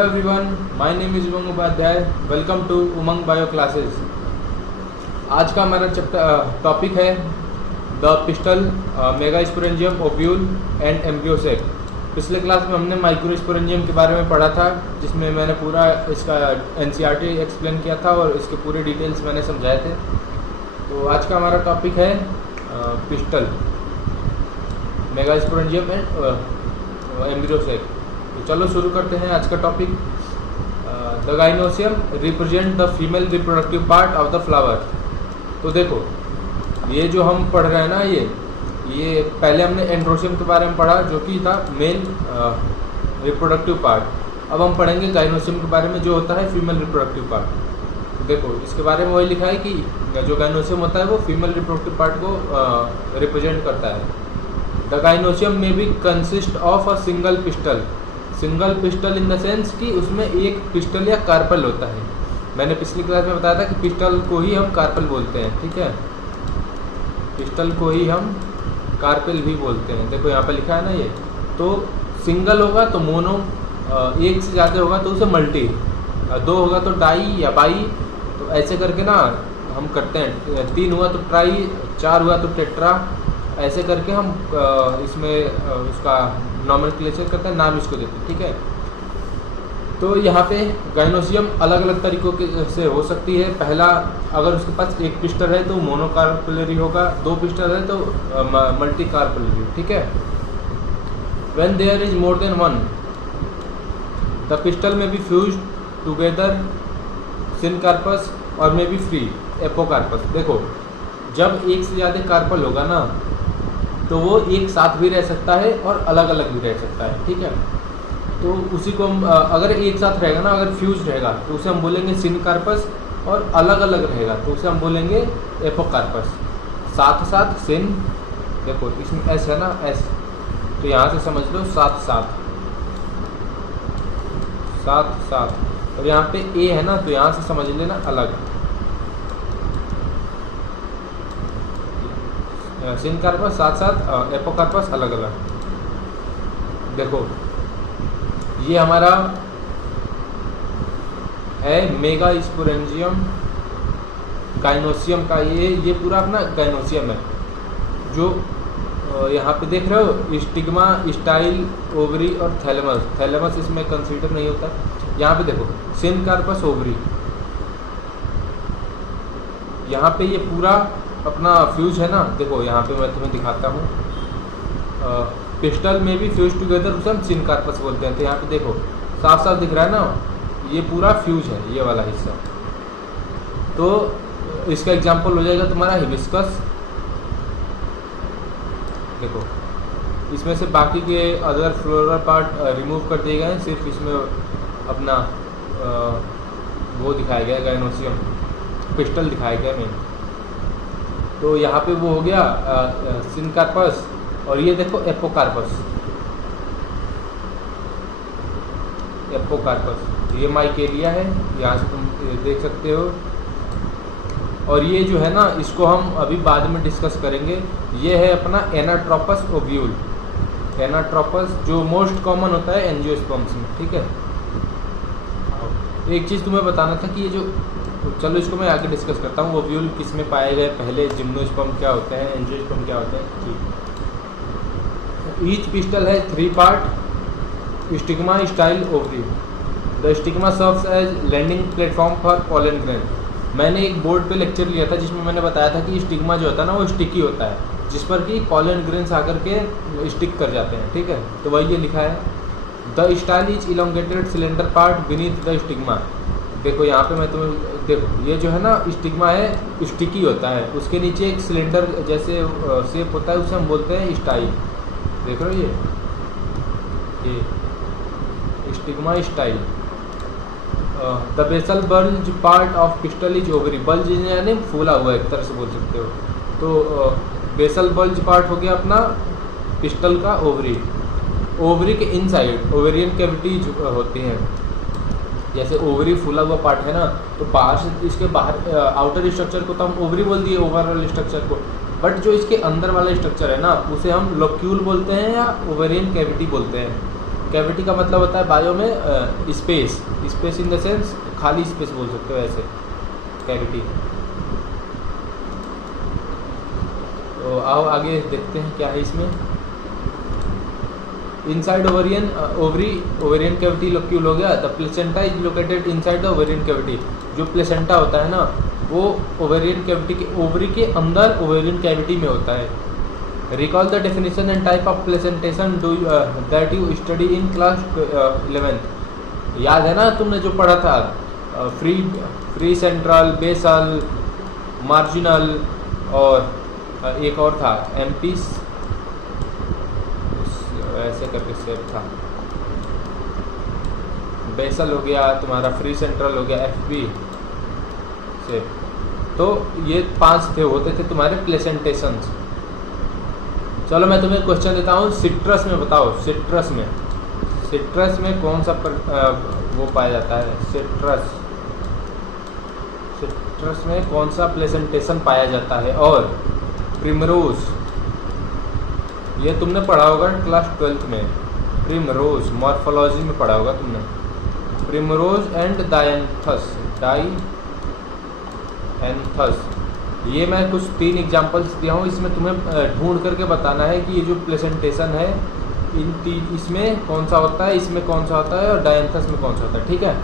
Hello everyone, my name is Umang Upadhyay. Welcome to Umang bio classes. आज का हमारा टॉपिक है the pistil, mega sporangium, ovule and embryo sac. पिछले class में हमने माइक्रो स्पोरेंजियम के बारे में पढ़ा था, जिसमें मैंने पूरा इसका एनसीईआरटी एक्सप्लेन किया था और इसके पूरे डिटेल्स मैंने समझाए थे। तो आज का हमारा टॉपिक है pistol, mega sporangium and embryo सेक। तो चलो शुरू करते हैं आज का topic. The gynoecium represent the female reproductive part of the flower. तो देखो, ये जो हम पढ़ रहे हैं ना, ये पहले हमने एंड्रोसियम के बारे में पढ़ा, जो कि था मेल रिप्रोडक्टिव पार्ट। अब हम पढ़ेंगे गाइनोसियम के बारे में, जो होता है फीमेल रिप्रोडक्टिव पार्ट। तो देखो, इसके बारे में वही लिखा है कि जो गाइनोसियम होता है वो फीमेल रिप्रोडक्टिव पार्ट को रिप्रेजेंट करता है। द गाइनोसियम में भी consist of a single pistol. Single pistol in the sense कि उसमें एक पिस्टल या कार्पल होता है। मैंने पिछली क्लास में बताया था कि पिस्टल को ही हम कार्पल बोलते हैं, ठीक है। पिस्टल को ही हम कार्पल भी बोलते हैं। देखो यहाँ पे लिखा है ना, ये तो सिंगल होगा तो मोनो, एक से ज़्यादा होगा तो उसे मल्टी, दो होगा तो डाई या बाई। तो ऐसे करके ना हम करते हैं। तीन हुआ तो ट्राई, चार हुआ तो टेट्रा। ऐसे करके हम इसमें उसका नॉमेनक्लेचर करते हैं, नाम इसको देते हैं, ठीक है। तो यहाँ पे गाइनोसियम अलग अलग तरीक़ों के से हो सकती है। पहला, अगर उसके पास एक पिस्टल है तो मोनोकार्पलरी होगा, दो पिस्टल है तो मल्टी कार्पलरी, ठीक है। When there is more than one, the pistil may be fuse together syncarpous और में बी फ्री एपोकार्पस। देखो, जब एक से ज़्यादा कार्पल होगा ना, तो वो एक साथ भी रह सकता है और अलग अलग भी रह सकता है, ठीक है। तो उसी को हम अगर एक साथ रहेगा ना, अगर फ्यूज रहेगा तो उसे हम बोलेंगे सिनकार्पस, और अलग अलग रहेगा तो उसे हम बोलेंगे एपोकार्पस। साथ साथ सिन, देखो इसमें एस है ना, एस, तो यहाँ से समझ लो साथ साथ, साथ साथ। और यहाँ पे ए है ना, तो यहाँ से समझ लेना अलग। सिनकार्पस साथ साथ, एपोकार्पस अलग अलग। देखो, ये हमारा है मेगा स्पोरेंजियम गाइनोसियम का। ये पूरा अपना गाइनोसियम है। जो यहाँ पे देख रहे हो, स्टिग्मा, स्टाइल, ओवरी और थैलेमस। थैलेमस इसमें कंसीडर नहीं होता। यहाँ पे देखो, सिनकार्पस, ओवरी, यहाँ पे ये पूरा अपना फ्यूज है ना। देखो यहाँ पे मैं तुम्हें दिखाता हूँ, पिस्टल में भी फ्यूज टुगेदर उसे हम सिनकार्पस बोलते हैं। तो यहाँ पे देखो साफ साफ दिख रहा है ना, ये पूरा फ्यूज है, ये वाला हिस्सा। तो इसका एग्जांपल हो जाएगा तुम्हारा हिबिस्कस। देखो, इसमें से बाकी के अदर फ्लोरल पार्ट रिमूव कर दिए गए हैं, सिर्फ इसमें अपना वो दिखाया गया, गाइनोसियम पिस्टल दिखाया गया मेन। तो यहाँ पे वो हो गया सिनकार्पस, और ये देखो एपोकार्पस। एपोकार्पस ये माइकेलिया है, यहाँ से तुम देख सकते हो। और ये जो है ना, इसको हम अभी बाद में डिस्कस करेंगे। ये है अपना एनाट्रोपस ओव्यूल। एनाट्रोपस जो मोस्ट कॉमन होता है एंजियोस्पर्म्स में, ठीक है। एक चीज़ तुम्हें बताना था कि ये जो, चलो इसको मैं आगे डिस्कस करता हूँ। ओव्यूल किस में पाए गए, पहले जिम्नोस्पर्म क्या होते हैं, एंजियोस्पर्म क्या होते हैं, ठीक। ईच पिस्टल है 3 part, stigma, style, ovary. The stigma serves as landing platform for pollen grain. मैंने एक बोर्ड पे लेक्चर लिया था जिसमें मैंने बताया था कि स्टिग्मा जो होता है ना, वो स्टिकी होता है, जिस पर कि पॉलन ग्रेन्स आकर के स्टिक कर जाते हैं, ठीक है। तो वही ये लिखा है, the style is elongated cylinder part beneath the stigma. देखो यहाँ पे मैं तुम्हें, देखो ये जो है ना स्टिग्मा है, स्टिकी होता है, उसके नीचे एक सिलेंडर जैसे शेप होता है, उसे हम बोलते हैं स्टाइल। देख रहे हो ये stigma, style. The basal bulge part of pistil is ovary. Bulge यानी फूला हुआ, एक तरह से बोल सकते हो। तो बेसल बल्ज पार्ट हो गया अपना पिस्टल का ओवरी। ओवरी के इनसाइड ओवेरियन कैविटीज होती हैं। जैसे ओवरी फूला हुआ पार्ट है ना, तो बाहर से, इसके बाहर आउटर स्ट्रक्चर को तो हम ओवरी बोल दिए, ओवरऑल स्ट्रक्चर को। बट जो इसके अंदर वाला स्ट्रक्चर है ना, उसे हम लोक्यूल बोलते हैं या ओवेरियन कैविटी बोलते हैं। कैविटी का मतलब होता है बायो में space, space in the sense खाली स्पेस बोल सकते हो ऐसे कैविटी। तो आओ आगे देखते हैं क्या है इसमें। Inside ovarian ovarian cavity locule हो गया। The placenta is located inside the ovarian cavity. जो प्लेसेंटा होता है ना वो ओवेरियन कैविटी के ओवरी के अंदर ओवेरियन कैविटी में होता है। Recall the definition and type of placentation do that you study in class 11th। याद है ना तुमने जो पढ़ा था, फ्री सेंट्रल, बेसल, मार्जिनल और एक और था एमपीस, ऐसे करके शेप था। बेसल हो गया तुम्हारा, फ्री सेंट्रल हो गया, एफबी शेप। तो ये 5 होते थे तुम्हारे प्लेसेंटेशंस। चलो मैं तुम्हें क्वेश्चन देता हूँ, सिट्रस में बताओ, सिट्रस में कौन सा वो पाया जाता है? सिट्रस में कौन सा प्लेसेंटेशन पाया जाता है? और प्रिमरोज, ये तुमने पढ़ा होगा क्लास 12th में, प्रिमरोज मॉर्फोलॉजी में पढ़ा होगा तुमने। प्रिमरोज एंड डायंथस, ये मैं कुछ 3 एग्जांपल्स दिया हूँ, इसमें तुम्हें ढूंढ करके बताना है कि ये जो प्लेसेंटेशन है इसमें कौन सा होता है, इसमें कौन सा होता है और डायंथस में कौन सा होता है। ठीक है,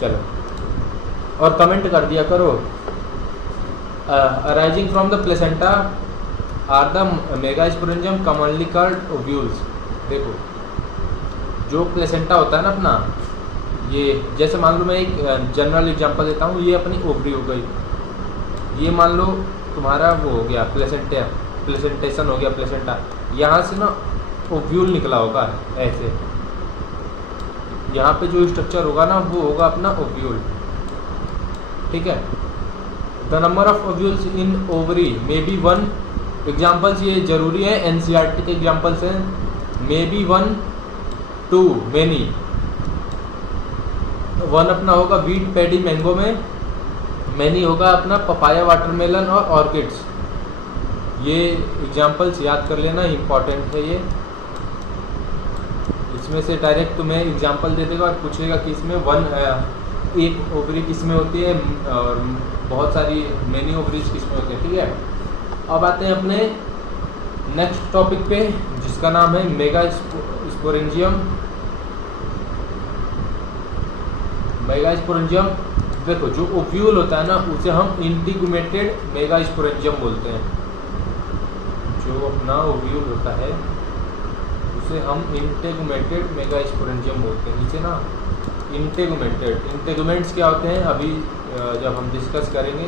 चलो और कमेंट कर दिया करो। Arising from the placenta are the megasporangium commonly called ovules. देखो जो प्लेसेंटा होता है ना अपना, ये जैसे मान लो मैं एक जनरल एग्जांपल देता हूँ, ये अपनी ओवरी हो गई, ये मान लो तुम्हारा वो हो गया प्लेसेंटेशन हो गया प्लेसेंटा, यहाँ से ना ओव्यूल निकला होगा ऐसे, यहाँ पे जो स्ट्रक्चर होगा ना वो होगा अपना ओव्यूल। ठीक है, the number of ovules in ovary may be 1। Examples ये जरूरी है, एनसीईआरटी के एग्जाम्पल्स हैं, मे बी 1 2 मेनी। 1 अपना होगा वीट, पैडी, मैंगो में, मैनी होगा अपना पपाया, वाटरमेलन और ऑर्किड्स। ये एग्जाम्पल्स याद कर लेना, इम्पॉर्टेंट है ये। इसमें से डायरेक्ट तुम्हें एग्जाम्पल दे देगा और पूछेगा कि इसमें एक ओवरी किस में होती है और बहुत सारी मैनी ओवरीज किस में होती है। ठीक है, अब आते हैं अपने नेक्स्ट टॉपिक पे जिसका नाम है मेगास्पोरेंजियम। मेगास्पोरेंजियम, देखो जो ओव्यूल होता है ना उसे हम इंटीग्यूमेटेड मेगास्पोरेंजियम बोलते हैं। जो अपना ओव्यूल होता है उसे हम इंटीग्यूमेटेड मेगास्पोरेंजियम बोलते हैं। नीचे ना इंटीग्यूमेंट्स क्या होते हैं अभी जब हम डिस्कस करेंगे।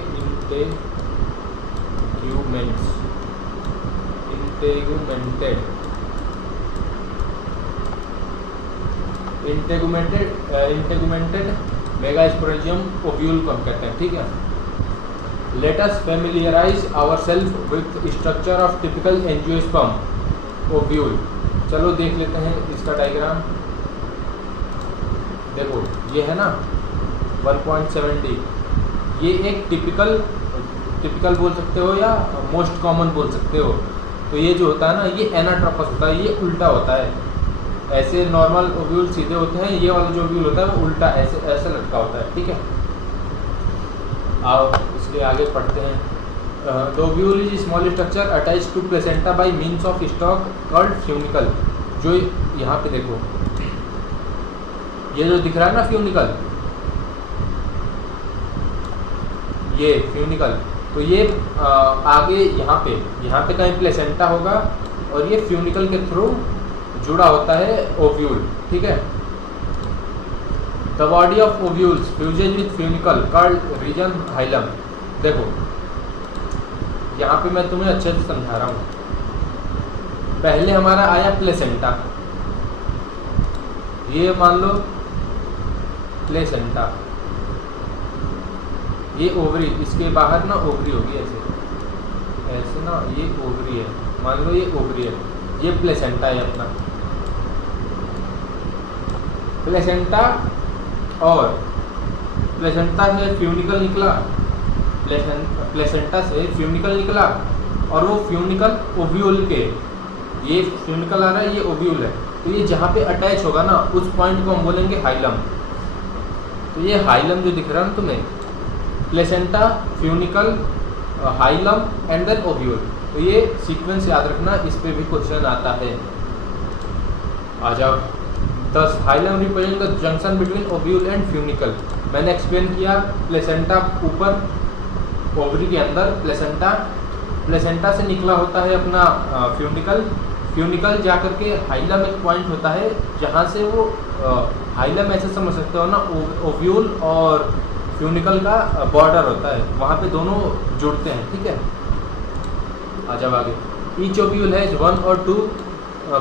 इंटीग्यूमेंटेड मेगास्पोरेंजियम ओव्यूल को हम कहते हैं। ठीक है, let us familiarise ourselves with structure of typical angiosperm ovule. चलो देख लेते हैं इसका डायग्राम। देखो ये है ना 1.70, ये एक टिपिकल बोल सकते हो या मोस्ट कॉमन बोल सकते हो। तो ये जो होता है ना ये एनाट्रोपस होता है, ये उल्टा होता है। ऐसे नॉर्मल ओव्यूल सीधे होते हैं, ये वाला जो ओव्यूल होता है वो उल्टा ऐसे लटका होता है। ठीक है, आओ इसके आगे पढ़ते हैं। The ovule is small structure attach to placenta by means of stalk called funicle. जो यहाँ पे देखो ये जो दिख रहा है ना फ्यूनिकल, ये फ्यूनिकल, तो ये आगे यहाँ पे कहीं प्लेसेंटा होगा और ये फ्यूनिकल के थ्रू जुड़ा होता है ओव्यूल। ठीक है, the body of ovules fuses with funicle called region hilum. देखो यहाँ पे मैं तुम्हें अच्छे से समझा रहा हूँ। पहले हमारा आया प्लेसेंटा, ये मान लो प्लेसेंटा, ये ओवरी, इसके बाहर ना ओवरी होगी ऐसे ना, ये ओवरी है, मान लो ये ओवरी है, ये प्लेसेंटा है अपना। प्लेसेंटा और प्लेसेंटा से फ्यूनिकल निकला, प्लेसेंटा से फ्यूनिकल निकला और वो फ्यूनिकल ओव्यूल के, ये फ्यूनिकल आ रहा है, ये ओव्यूल है, तो ये जहाँ पे अटैच होगा ना उस पॉइंट को हम बोलेंगे हाइलम। तो ये हाइलम जो दिख रहा है ना तुम्हें, placenta, funicle, hilum and then ovule. तो ये सीक्वेंस याद रखना, इस पे भी क्वेश्चन आता है। आ जाओ। दस hilum represent the junction between ovule and funicle. मैंने एक्सप्लेन किया, प्लेसेंटा ऊपर ओवरी के अंदर प्लेसेंटा, प्लेसेंटा से निकला होता है अपना फ्यूनिकल, फ्यूनिकल जा करके हाइलम एक पॉइंट होता है जहाँ से वो हाइलम ऐसे समझ सकते हो ना, ओव्यूल और फ्यूनिकल का बॉर्डर होता है, वहाँ पे दोनों जुड़ते हैं। ठीक है, आ जाओ आगे। Each ovule has 1 or 2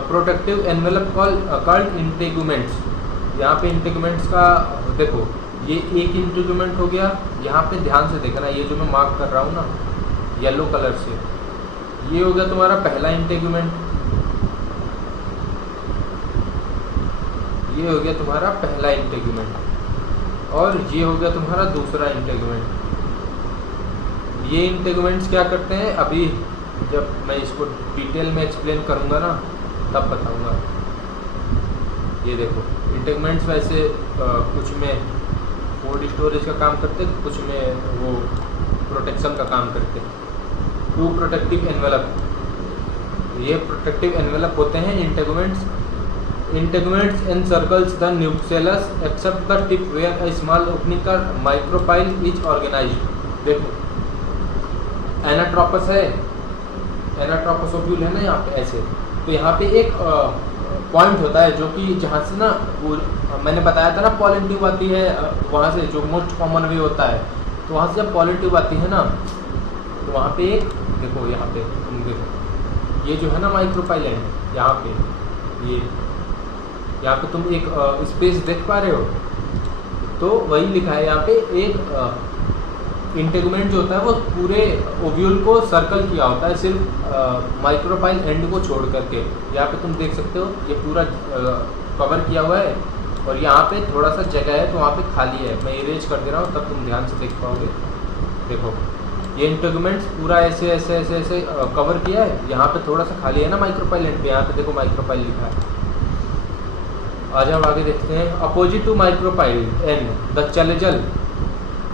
protective envelope called integuments. यहाँ पे इंटेगुमेंट्स का देखो, ये एक इंटेगुमेंट हो गया, यहाँ पे ध्यान से देखना, ये जो मैं मार्क कर रहा हूँ ना येलो कलर से, ये हो गया तुम्हारा पहला इंटेगुमेंट, ये हो गया तुम्हारा पहला इंटेगुमेंट, और ये हो गया तुम्हारा दूसरा इंटेगुमेंट। ये इंटेगुमेंट्स क्या करते हैं, अभी जब मैं इसको डिटेल में एक्सप्लेन करूँगा ना तब बताऊँगा। ये देखो इंटेगुमेंट्स वैसे कुछ में फूड स्टोरेज का काम करते, कुछ में वो प्रोटेक्शन का काम करते। 2 प्रोटेक्टिव एनवेलप, ये प्रोटेक्टिव एनवेलप होते हैं integuments. Integuments encircles the nucleus except the tip where a small opening का माइक्रोपाइल इज ऑर्गेनाइज्ड। देखो एनाट्रोपस है, एनाट्रोपस ओव्यूल है ना यहाँ पे ऐसे, तो यहाँ पे एक पॉइंट होता है जो कि जहाँ से ना वो मैंने बताया था ना पॉलन ट्यूब आती है, वहाँ से जो मोस्ट कॉमन वे होता है, तो वहाँ से जब पॉलन ट्यूब आती है ना तो वहाँ पे एक देखो, यहाँ पे तुम देखो ये जो है ना माइक्रोपाइल एंड, यहाँ पे ये यहाँ पे तुम एक स्पेस देख पा रहे हो, तो वही लिखा है यहाँ पे एक इंटेगुमेंट जो होता है वो पूरे ओव्यूल को सर्कल किया होता है, सिर्फ माइक्रोपाइल एंड को छोड़ करके। यहाँ पे तुम देख सकते हो ये पूरा कवर किया हुआ है, और यहाँ पे थोड़ा सा जगह है तो वहाँ पे खाली है, मैं इरेज कर दे रहा हूँ तब तुम ध्यान से देख पाओगे। देखो ये इंटेगुमेंट्स पूरा ऐसे ऐसे ऐसे ऐसे कवर किया है, यहाँ पे थोड़ा सा खाली है ना माइक्रोपाइल एंड पे, यहाँ पे देखो माइक्रोपाइल लिखा है। आ जाओ आगे देखते हैं। Opposite to micropyle and the chalazal,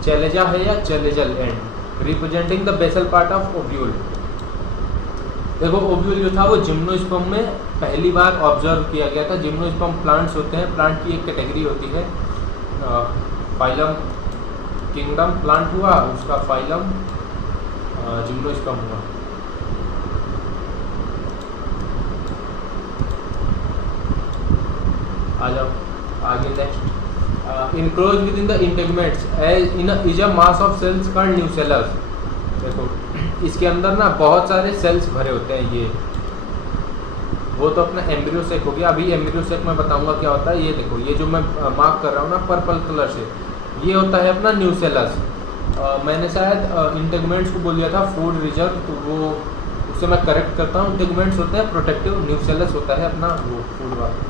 chalaza है या chalazal end representing the basal part of ovule. देखो ओव्यूल जो था वो जिम्नोस्पर्म में पहली बार ऑब्जर्व किया गया था। जिम्नोस्पर्म प्लांट्स होते हैं, प्लांट की एक कैटेगरी होती है, फाइलम किंगडम प्लांट हुआ, उसका फाइलम जिम्नोस्पर्म हुआ। आ जाओ आगे next. enclosed within the integuments is a mass of cells called nucellus। देखो इसके अंदर ना बहुत सारे सेल्स भरे होते हैं। ये वो तो अपना एम्ब्रियोसेक हो गया। अभी एम्ब्रियोसेक मैं बताऊंगा क्या होता है। ये देखो ये जो मैं मार्क कर रहा हूँ ना पर्पल कलर से, ये होता है अपना न्यूसेलस। मैंने शायद इंटेगुमेंट्स को बोल दिया था फूड रिजर्व, तो वो उससे मैं करेक्ट करता हूँ। इंटेगुमेंट्स होते हैं प्रोटेक्टिव, न्यूसेलस होता है अपना वो फूड वाला।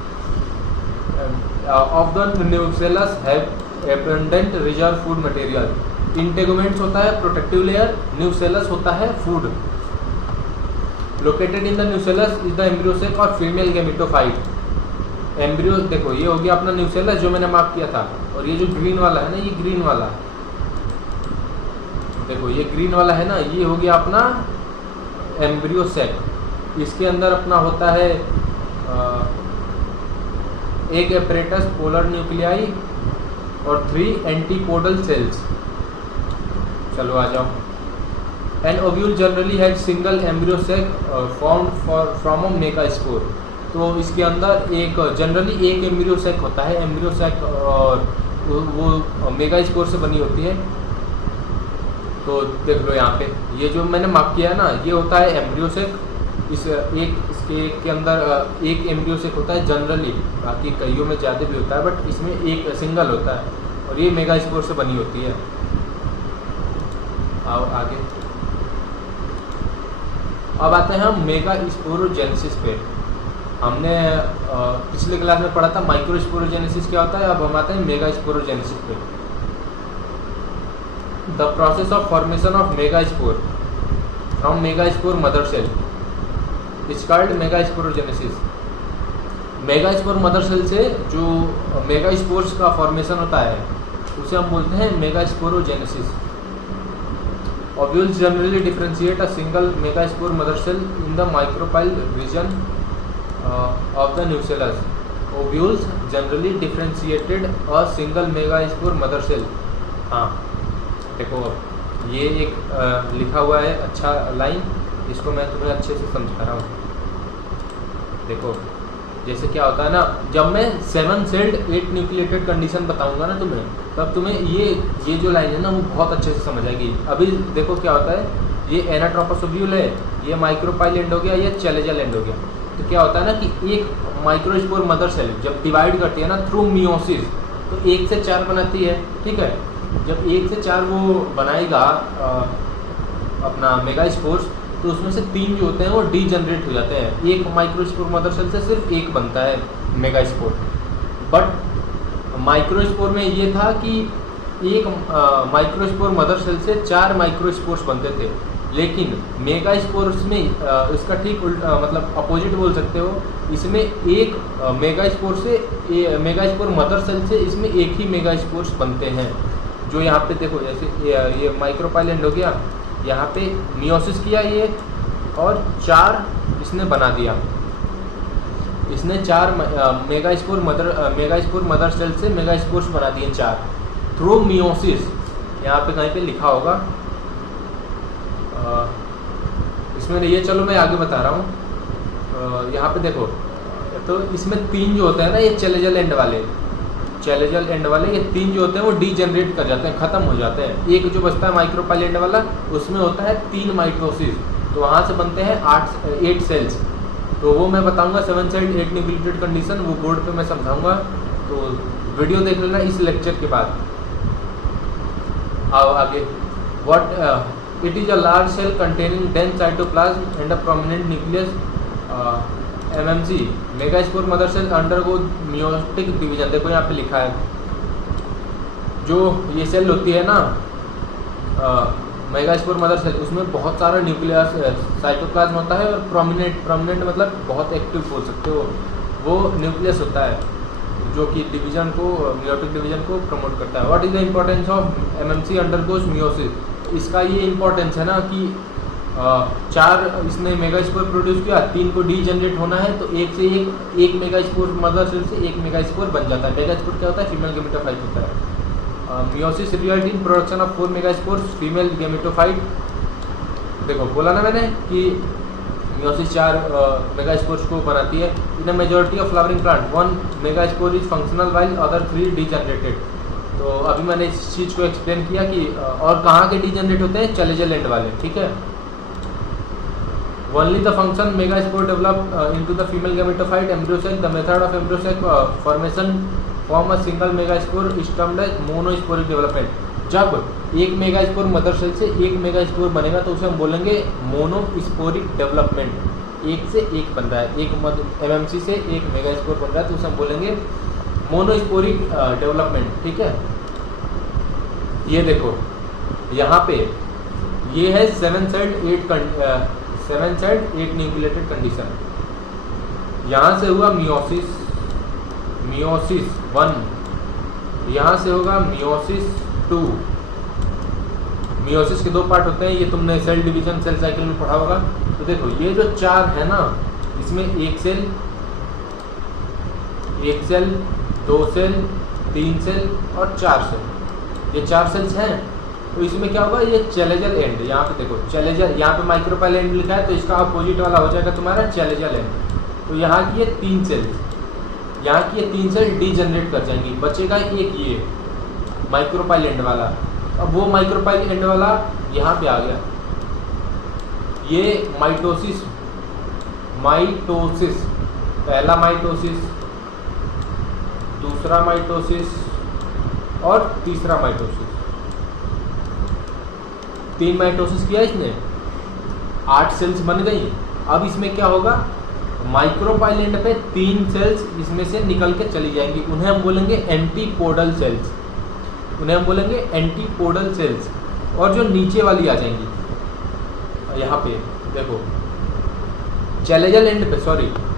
Of the nucellus have abundant reserve food material. Integuments होता है प्रोटेक्टिव लेयर, न्यूसेलस होता है food. Located in the nucellus is the embryo sac और फीमेल गैमेटोफाइट। एम्ब्रियो देखो ये हो गया अपना न्यूसेलस जो मैंने मार्क किया था, और ये जो ग्रीन वाला है ना, ये ग्रीन वाला है, देखो ये ग्रीन वाला है ना, ये हो गया अपना एम्ब्रियोसेक। इसके अंदर अपना होता है एक एपरेटस, पोलर न्यूक्लियाई और 3 एंटीपोडल सेल्स। चलो आ जाओ। An ovule generally has single embryo sac found from a megaspore. तो इसके अंदर एक जनरली एक एम्ब्रियोसेक होता है। एम्ब्रियोसेक और वो मेगास्पोर से बनी होती है। तो देख लो यहाँ पे ये जो मैंने मार्क किया है ना, ये होता है एम्ब्रियोसेक। इसके एक के अंदर एक एम्ब्रियोसेक होता है जनरली, बाकी कईयों में ज़्यादा भी होता है, बट इसमें एक सिंगल होता है, और ये मेगास्पोर से बनी होती है। आओ आगे। अब आते हैं हम मेगास्पोरोजेनेसिस पे। हमने पिछले क्लास में पढ़ा था माइक्रोस्पोरोजेनेसिस क्या होता है, अब हम आते हैं मेगास्पोरोजेनेसिस पे। The process of formation of megaspore from megaspore mother cell is called megasporogenesis. Megaspore mother cell से जो मेगा स्पोर्स का फॉर्मेशन होता है उसे हम बोलते हैं megasporogenesis. Ovules generally differentiate a single megaspore mother cell in the micropyle region of the nucelus. Ovules generally differentiated a single megaspore mother cell. हाँ देखो ये एक लिखा हुआ है अच्छा लाइन, इसको मैं तुम्हें अच्छे से समझा रहा हूँ। देखो जैसे क्या होता है ना, जब मैं 7 सेल्ड 8 न्यूक्लिएटेड कंडीशन बताऊंगा ना तुम्हें, तब तुम्हें ये जो लाइन है ना वो बहुत अच्छे से समझ आएगी। अभी देखो क्या होता है, ये एनाट्रोपस ओव्यूल है, ये माइक्रोपाइल एंड हो गया, ये चैलेजल एंड हो गया। तो क्या होता है ना कि एक माइक्रोस्पोर मदर सेल जब डिवाइड करती है ना थ्रू मियोसिस, तो 1 से 4 बनाती है, ठीक है। जब 1 से 4 वो बनाएगा अपना मेगा स्पोर्स, तो उसमें से 3 जो होते हैं वो डीजनरेट हो जाते हैं। एक माइक्रोस्पोर मदर सेल से सिर्फ 1 बनता है मेगा स्पोर। बट माइक्रोस्पोर में ये था कि एक माइक्रोस्पोर मदर सेल से 4 माइक्रोस्पोर्स बनते थे, लेकिन मेगा स्पोर्स में इसका ठीक मतलब अपोजिट बोल सकते हो। इसमें एक मेगा स्पोर मदर सेल से इसमें एक ही मेगा स्पोर्स बनते हैं। जो यहाँ पे देखो जैसे ये माइक्रोपाइल एंड हो गया, यहाँ पे मियोसिस किया ये और 4 इसने बना दिया। इसने 4 मेगा स्पोर मदर सेल से मेगा स्पोर्स बना दिए 4 थ्रू मियोसिस। यहाँ पे कहीं पे लिखा होगा इसमें ये, चलो मैं आगे बता रहा हूँ। यहाँ पे देखो तो इसमें 3 जो होते हैं ना, ये चैलेजल एंड वाले ये 3 जो होते हैं वो डीजनरेट कर जाते हैं, ख़त्म हो जाते हैं। एक जो बचता है माइक्रोपाइल एंड वाला, उसमें होता है 3 माइटोसिस, तो वहाँ से बनते हैं 8 सेल्स। तो वो मैं बताऊंगा 7 सेल्ड 8 न्यूक्लिएटेड कंडीशन, वो बोर्ड पे मैं समझाऊंगा, तो वीडियो देख लेना इस लेक्चर के बाद। आओ आगे। What it is a large cell containing dense cytoplasm and a prominent nucleus MMC। Megaspore mother cell undergo meiotic division. देखो यहाँ पे लिखा है, जो ये सेल होती है ना मेगा स्पोर मदर सेल, उसमें बहुत सारा न्यूक्लियस साइटोप्लाज्म होता है और प्रोमिनेंट मतलब बहुत एक्टिव बोल सकते हो, वो न्यूक्लियस होता है जो कि डिवीजन को मियोटिक डिवीजन को प्रमोट करता है। What is the importance of MMC undergoes meiosis. इसका ये इम्पोर्टेंस है ना कि 4 इसने मेगा स्पोर प्रोड्यूस किया, 3 को डीजनरेट होना है, तो एक मेगा स्पोर मदर सेल से 1 मेगा स्पोर बन जाता है। मेगा स्पोर क्या होता है, फीमेल गेमेटोफाइट होता है। Meiosis result in production of 4 mega spores female gametophyte. देखो बोला ना मैंने कि मियोसिस 4 मेगा स्पोर्स को बनाती है। In a majority of flowering plant 1 megaspore is functional while other 3 degenerated. तो अभी मैंने इस चीज़ को एक्सप्लेन किया कि और कहाँ के डीजनरेट होते हैं, चैलेजल एंड वाले, ठीक है। Only the function megaspore develop into the female gametophyte embryo cell. The method of embryo cell formation form a single megaspore is termed as monosporic development. जब एक मेगास्पोर मदर सेल से 1 megaspore बनेगा तो उसे हम बोलेंगे मोनोस्पोरिक डेवलपमेंट। 1 से 1 बन रहा है, एक MMC से 1 मेगास्पोर बन रहा है तो उसे हम बोलेंगे मोनोस्पोरिक डेवलपमेंट, ठीक है। ये देखो यहाँ पे ये है 7 सेल्ड 8 न्यूक्लिएटेड कंडीशन। यहाँ से हुआ मियोसिस 1, यहाँ से होगा मियोसिस 2। मियोसिस के 2 पार्ट होते हैं, ये तुमने सेल डिवीजन सेल साइकिल में पढ़ा होगा। तो देखो ये जो 4 है ना, इसमें 1 सेल 2 सेल 3 सेल और 4 सेल, ये 4 सेल्स हैं। तो इसमें क्या होगा, ये चैलेजल एंड, यहाँ पे देखो चैलेजल, यहाँ पे माइक्रोपाइल एंड लिखा है तो इसका अपोजिट वाला हो जाएगा तुम्हारा चैलेजल एंड। तो यहाँ की ये 3 सेल, यहाँ की ये 3 सेल डीजनरेट कर जाएंगी, बचेगा एक ये माइक्रोपाइल एंड वाला। अब वो माइक्रोपाइल एंड वाला यहाँ पे आ गया, ये माइटोसिस, पहला माइटोसिस, दूसरा माइटोसिस और तीसरा माइटोसिस। 3 माइटोसिस किया इसने, 8 सेल्स बन गई। अब इसमें क्या होगा, माइक्रोपाइल एंड पे 3 सेल्स इसमें से निकल के चली जाएंगी, उन्हें हम बोलेंगे एंटीपोडल सेल्स। और जो नीचे वाली आ जाएंगी, यहाँ पे देखो चैलेजल एंड पे,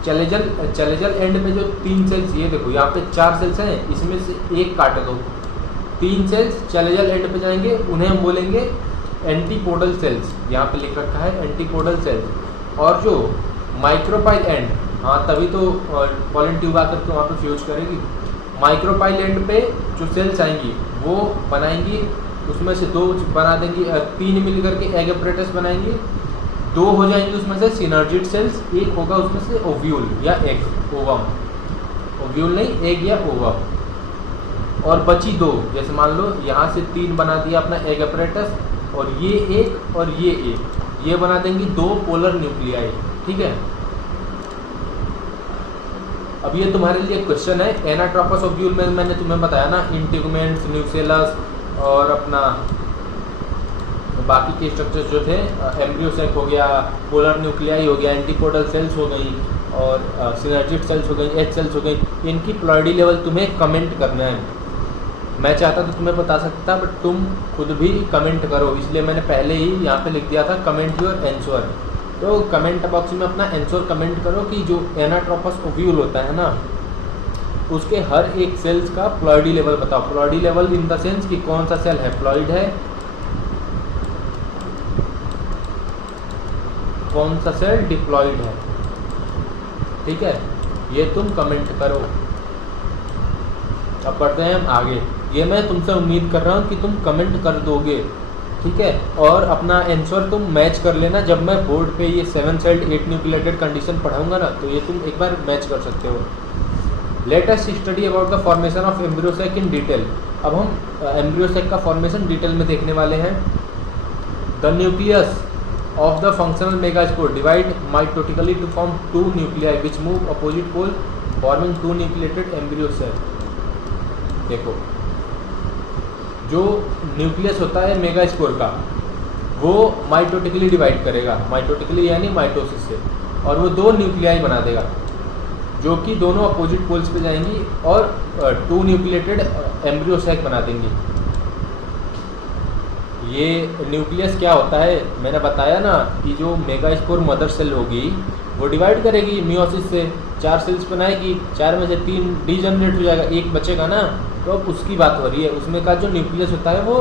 चैलेंजल एंड पे जो 3 सेल्स, ये देखो यहाँ पे 4 सेल्स हैं, इसमें से एक काट दो, 3 सेल्स चैलेंजल एंड पे जाएंगे, उन्हें हम बोलेंगे एंटीपोडल सेल्स। यहाँ पे लिख रखा है एंटीपोडल सेल्स। और जो माइक्रोपाइल एंड, हाँ तभी तो पॉलन ट्यूब आकर के वहाँ पे फ्यूज करेगी। माइक्रोपाइल एंड पे जो सेल्स आएंगी वो बनाएंगी, उसमें से 2 बना देंगी, 3 मिल करके एग एपरेटस बनाएंगी, 2 हो जाएंगी उसमें से सिनर्जिड सेल्स, एक होगा उसमें से ओव्यूल या एग, ओवम, ओव्यूल नहीं, एग या ओवम। और बची 2, जैसे मान लो यहाँ से 3 बना दिया अपना एग एपरेटस, और ये एक और ये एक, ये बना देंगी 2 पोलर न्यूक्लियाई, ठीक है। अब ये तुम्हारे लिए क्वेश्चन है, एनाट्रोपस ओव्यूल में मैंने तुम्हें बताया ना, इंटीगुमेंट्स, न्यूसेलस और अपना बाकी के स्ट्रक्चर्स जो थे, एम्ब्रियोसेक हो गया, पोलर न्यूक्लियाई हो गया, एंटीपोडल सेल्स हो गई और सिनर्जिड सेल्स हो गई, एच सेल्स हो गई, इनकी प्लॉइडी लेवल तुम्हें कमेंट करना है। मैं चाहता तो तुम्हें बता सकता, बट तुम खुद भी कमेंट करो, इसलिए मैंने पहले ही यहाँ पे लिख दिया था कमेंट योर आंसर। तो कमेंट बॉक्स में अपना आंसर कमेंट करो कि जो एनाट्रोपस ओव्यूल होता है ना, उसके हर एक सेल्स का प्लॉइडी लेवल बताओ। Ploidy level in the sense कि कौन सा सेल है प्लॉइड है, कौन सा सेल डिप्लॉइड है, ठीक है, ये तुम कमेंट करो। अब बढ़ते हैं हम आगे। ये मैं तुमसे उम्मीद कर रहा हूँ कि तुम कमेंट कर दोगे, ठीक है, और अपना आंसर तुम मैच कर लेना। जब मैं बोर्ड पे ये 7 सेल्ड 8 न्यूक्लिएटेड कंडीशन पढ़ाऊंगा ना, तो ये तुम एक बार मैच कर सकते हो। Let us study about the formation of embryo sac in detail. अब हम एम्ब्रियोसेक का फॉर्मेशन डिटेल में देखने वाले हैं। The nucleus of the functional megaspore divide mitotically to form 2 nuclei which move opposite pole forming 2 nucleated embryo cell। देखो, जो nucleus होता है मेगास्पोर का, वो माइटोटिकली डिवाइड करेगा, माइटोटिकली यानी माइटोसिस से, और वो 2 न्यूक्लियाई बना देगा जो कि दोनों अपोजिट पोल्स पे जाएंगी और 2 न्यूक्लिएटेड एम्ब्रियो सैक बना देंगी। ये न्यूक्लियस क्या होता है, मैंने बताया ना कि जो मेगास्पोर मदर सेल होगी वो डिवाइड करेगी मियोसिस से, 4 सेल्स बनाएगी, 4 में से 3 डीजनरेट हो जाएगा, एक बचेगा ना, तो अब उसकी बात हो रही है। उसमें का जो न्यूक्लियस होता है वो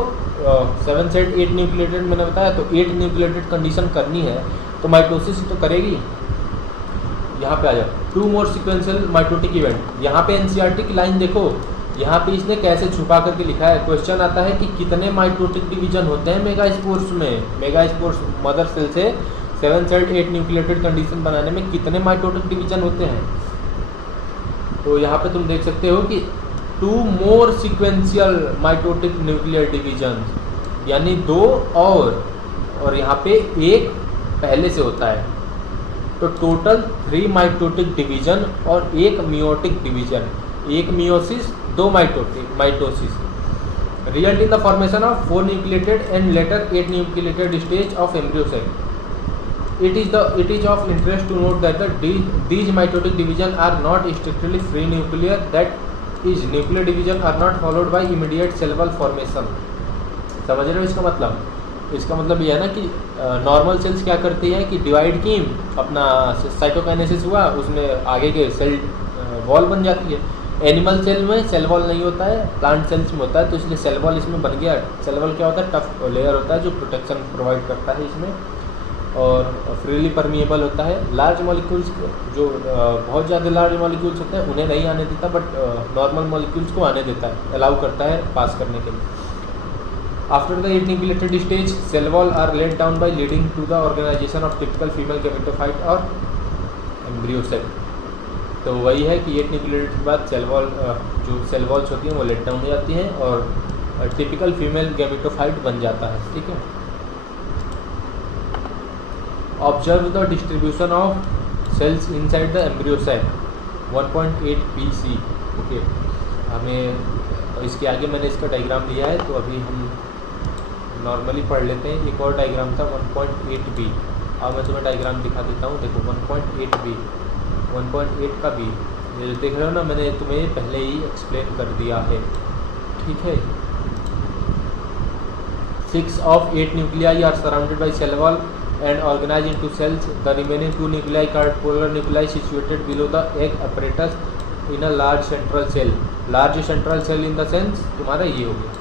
7 सेट 8 न्यूक्लिएटेड मैंने बताया, तो 8 न्यूक्लिएटेड कंडीशन करनी है तो माइटोसिस तो करेगी। यहाँ पे आ जाओ, 2 मोर सिक्वेंशियल माइटोटिक इवेंट। यहाँ पे एनसीईआरटी की लाइन देखो, यहाँ पे इसने कैसे छुपा करके लिखा है। क्वेश्चन आता है कि कितने माइटोटिक डिवीजन होते हैं मेगास्पोर्स में, मेगास्पोर्स मदर सेल से 7 सेट 8 न्यूक्लिएटेड कंडीशन बनाने में कितने माइटोटिक डिवीजन होते हैं। तो यहाँ पे तुम देख सकते हो कि 2 मोर सिक्वेंशियल माइटोटिक न्यूक्लियर डिवीजन, यानी 2 और यहाँ पे 1 पहले से होता है, तो टोटल 3 माइटोटिक डिवीजन और 1 meiotic division, 1 meiosis 2 mitosis. Result in the formation of 4 nucleated and later 8 nucleated stage of embryo cell. It is of interest to note that these mitotic division are not strictly free nuclear, that is nuclear division are not followed by immediate cell wall formation। समझ रहे हो इसका मतलब? इसका मतलब ये है ना कि नॉर्मल सेल्स क्या करती हैं कि डिवाइड की, अपना साइटोकाइनेसिस हुआ, उसमें आगे के सेल वॉल बन जाती है। एनिमल सेल में सेल वॉल नहीं होता है, प्लांट सेल्स में होता है, तो इसलिए सेल वॉल इसमें बन गया। सेल वॉल क्या होता है, टफ लेयर होता है जो प्रोटेक्शन प्रोवाइड करता है इसमें, और फ्रीली परमिएबल होता है। लार्ज मॉलिक्यूल्स जो बहुत ज़्यादा लार्ज मॉलिक्यूल्स होते हैं उन्हें नहीं आने देता, बट नॉर्मल मॉलिक्यूल्स को आने देता है, अलाउ करता है पास करने के लिए। After the 8 nucleated stage cell wall are let down by leading to the organization of typical female gametophyte और एम्ब्रियो सेल। तो वही है कि 8 न्यूक्लिएटेड के बाद सेल वॉल, जो सेल वॉल्स होती हैं वो लेट डाउन हो जाती हैं और टिपिकल फीमेल गैमेटोफाइट बन जाता है, ठीक है। Observe the distribution of cells inside the embryo cell 1.8 PC। Okay, हमें इसके आगे मैंने इसका डायग्राम लिया है, तो अभी हम नॉर्मली पढ़ लेते हैं। एक और डायग्राम था 1.8B, अब मैं तुम्हें डायग्राम दिखा देता हूँ। देखो 1.8B, 1.8 का B, ये देख रहे हो ना, मैंने तुम्हें पहले ही एक्सप्लेन कर दिया है, ठीक है। 6 of 8 nuclei are surrounded by cell wall and organized into cells. The remaining two nuclei called polar nuclei situated below the egg apparatus in a large central cell. Large central cell in the sense तुम्हारा ये हो गया,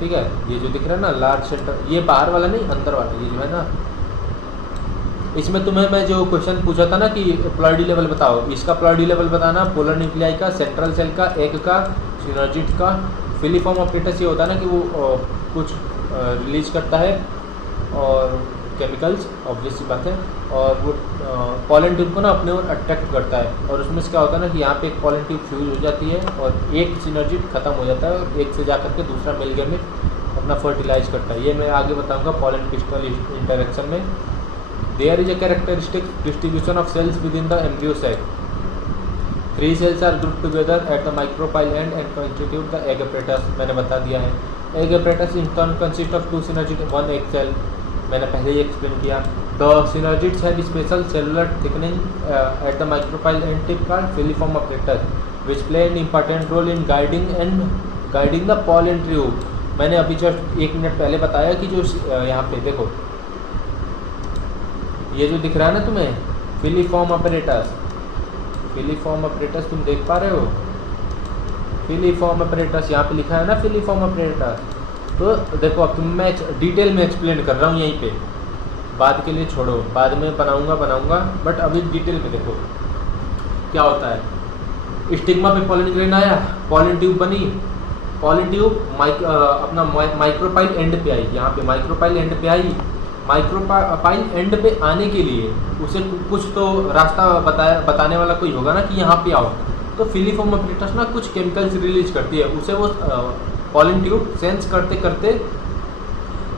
ठीक है। ये जो दिख रहा है ना लार्ज सेंट्रल, ये बाहर वाला नहीं अंदर वाला, ये जो है ना, इसमें तुम्हें मैं जो क्वेश्चन पूछा था ना कि प्लॉइडी लेवल बताओ, इसका प्लॉइडी लेवल बताना, पोलर न्यूक्लियाई का, सेंट्रल सेल का, एग का, सिनर्जिड का। फिलीफॉर्म ऑपरेटस ये होता है ना कि वो कुछ रिलीज करता है और केमिकल्स, ऑब्वियस सी बात है, और वो पॉलन ट्यूब को ना अपने ओर अट्रैक्ट करता है, और उसमें से क्या होता है ना कि यहाँ पे एक पॉलन ट्यूब फ्यूज हो जाती है और एक सिनर्जिड खत्म हो जाता है और एक से जाकर के दूसरा मिल गैमेट अपना फर्टिलाइज करता है। ये मैं आगे बताऊँगा पॉलन पिस्टल इंटरेक्शन में। There is a characteristic distribution of cells within the embryo sac. 3 cells are grouped together at the micropyle end and constitute the egg apparatus, मैंने बता दिया है। egg apparatus in turn consist of 2 synergids, 1 egg cell, मैंने पहले ही explain किया। The synergids have special cellular thickening at the micropyle end tip called filiform apparatus, which play an important role in guiding the pollen tube। मैंने अभी just 1 minute पहले बताया कि जो यहाँ पे देखो ये जो दिख रहा है ना तुम्हें फिलीफॉर्म अपरेटस, फिलीफॉर्म अपरेटस तुम देख पा रहे हो, फिलीफॉर्म अपरेटस यहाँ पे लिखा है ना फिलीफॉर्म अपरेटस। तो देखो अब तुम मैं डिटेल में एक्सप्लेन कर रहा हूँ यहीं पे, बाद के लिए छोड़ो, बाद में बनाऊंगा, बट अभी डिटेल में देखो क्या होता है। स्टिग्मा पे पॉलन ग्रेन आया, पॉलन ट्यूब बनी, पॉलन ट्यूब अपना माइक्रोपाइल एंड पे आई, यहाँ पे माइक्रोपाइल एंड पे आई। माइक्रोपाइल एंड पे आने के लिए उसे कुछ तो रास्ता बताने वाला कोई होगा ना कि यहाँ पे आओ, तो फिलीफॉर्म अपरेटस ना कुछ केमिकल्स रिलीज करती है, उसे वो पॉलन ट्यूब सेंस करते करते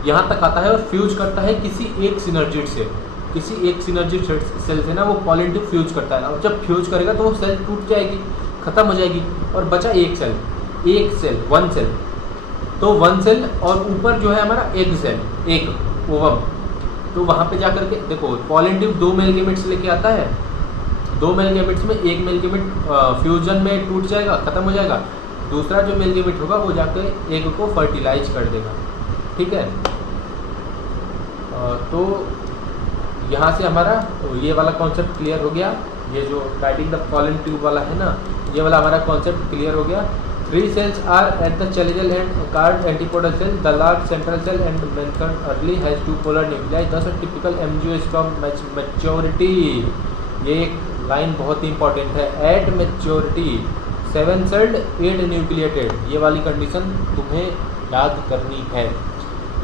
यहाँ तक आता है और फ्यूज करता है किसी एक सिनर्जिड से, किसी एक सिनर्जिड सेल से ना वो पॉलन ट्यूब फ्यूज करता है। अब जब फ्यूज करेगा तो वो सेल टूट जाएगी, खत्म हो जाएगी, और बचा एक सेल, वन सेल। तो वन सेल और ऊपर जो है हमारा एग सेल, एक ओवम। तो वहाँ पे जाकर के देखो पॉलन ट्यूब 2 मेल गैमेट्स लेके आता है, 2 मेल गैमेट्स में एक मेल गैमेट फ्यूजन में टूट जाएगा, खत्म हो जाएगा, दूसरा जो मेल गैमेट होगा वो जाकर एग को फर्टिलाइज कर देगा, ठीक है। तो यहाँ से हमारा ये वाला कॉन्सेप्ट क्लियर हो गया, ये जो गाइडिंग द पॉलन ट्यूब वाला है ना, ये वाला हमारा कॉन्सेप्ट क्लियर हो गया। 3 cells are at the chaligeal end called antipodal cell. The large central cell and mentioned early has 2 polar nuclei. Thus a typical angiosperm maturity, ये एक लाइन बहुत ही इंपॉर्टेंट है, at maturity 7 celled 8 nucleated, ये वाली condition तुम्हें याद करनी है।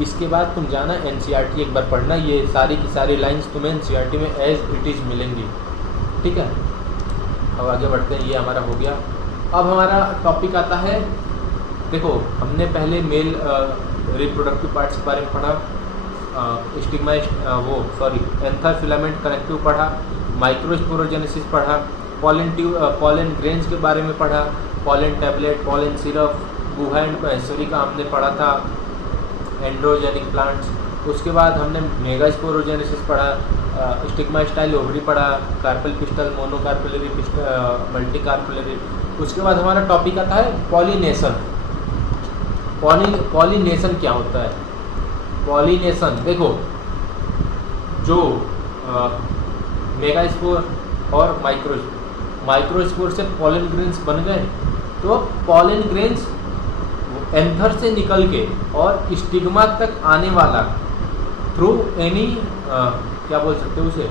इसके बाद तुम जाना NCERT एक बार पढ़ना, ये सारी की सारी लाइन्स तुम्हें NCERT में एज इट इज़ मिलेंगी, ठीक है। अब आगे बढ़ते हैं, ये हमारा हो गया। अब हमारा टॉपिक आता है, देखो हमने पहले मेल रिप्रोडक्टिव पार्ट्स के बारे में पढ़ा, स्टिग्मा एंथर फिलामेंट कनेक्टिव पढ़ा, माइक्रोस्पोरोजेनेसिस पढ़ा, पॉलन ग्रेन्स के बारे में पढ़ा, पॉलन टैबलेट, पॉलन सिरप, गुहा एंड पैसरी का हमने पढ़ा था, एंड्रोजेनिक प्लांट्स। उसके बाद हमने मेगास्पोरोजेनेसिस पढ़ा, स्टिग्मा स्टाइल ओवरी पढ़ा, carpel pistol, monocarpellary pistol, multi carpellary. उसके बाद हमारा टॉपिक आता है पॉलिनेशन। पॉलिनेशन क्या होता है? पॉलिनेशन देखो, जो मेगास्पोर और माइक्रोस्पोर से पॉलन ग्रेन्स बन गए, तो पॉलन ग्रेन्स एंथर से निकल के और स्टिग्मा तक आने वाला थ्रू एनी क्या बोल सकते हो उसे,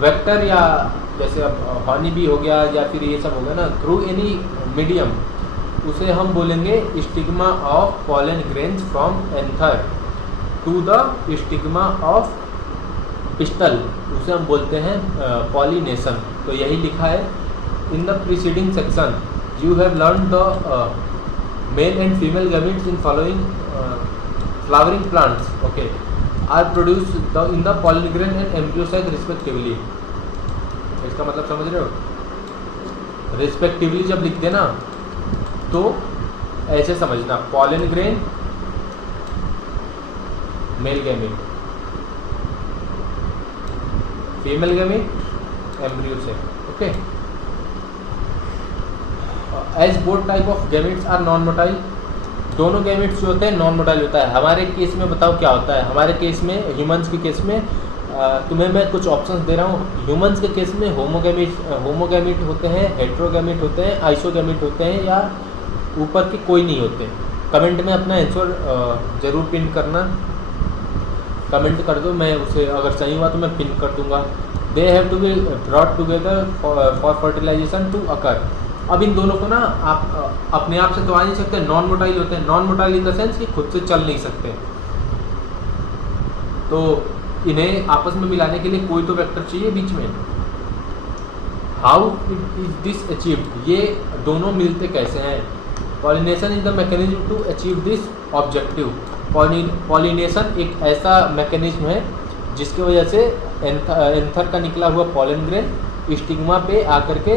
वेक्टर, या जैसे अब हनी बी हो गया या फिर ये सब हो गया ना, थ्रू एनी मीडियम, उसे हम बोलेंगे stigma of pollen grains from anther to the stigma of pistil, उसे हम बोलते हैं पॉलिनेशन। तो यही लिखा है in the preceding section, you have learn the male and female gametes in following flowering plants, okay, are produce in the pollen grain and embryo size respectively. इसका मतलब समझ रहे हो? रिस्पेक्टिवली जब लिख देना तो ऐसे समझना, pollen grain male gamete, female gamete embryo से, okay. As both type of gametes are non-motile, दोनों गैमेट्स जो होते हैं नॉन मोटाइल होता है। हमारे केस में बताओ क्या होता है, हमारे केस में ह्यूमंस के केस में तुम्हें मैं कुछ ऑप्शंस दे रहा हूँ। ह्यूमंस के केस में होमोगैमिट होते हैं, हेट्रोगैमिट होते हैं, आइसोगैमिट होते हैं, या ऊपर के कोई नहीं होते। कमेंट में अपना आंसर ज़रूर पिन करना, कमेंट कर दो, मैं उसे अगर सही हुआ तो मैं पिन कर दूंगा। They have to be brought together for fertilization to occur. अब इन दोनों को ना आप अपने आप से तो आ नहीं सकते, नॉन मोटाइल होते हैं। Non motile in the sense कि खुद से चल नहीं सकते, तो इन्हें आपस में मिलाने के लिए कोई तो वेक्टर चाहिए बीच में। हाउ इज दिस अचीव्ड, ये दोनों मिलते कैसे हैं? Pollination is the mechanism to achieve this objective. Pollination एक ऐसा मैकेनिज्म है जिसकी वजह से एंथर का निकला हुआ पॉलन ग्रेन स्टिग्मा पे आकर के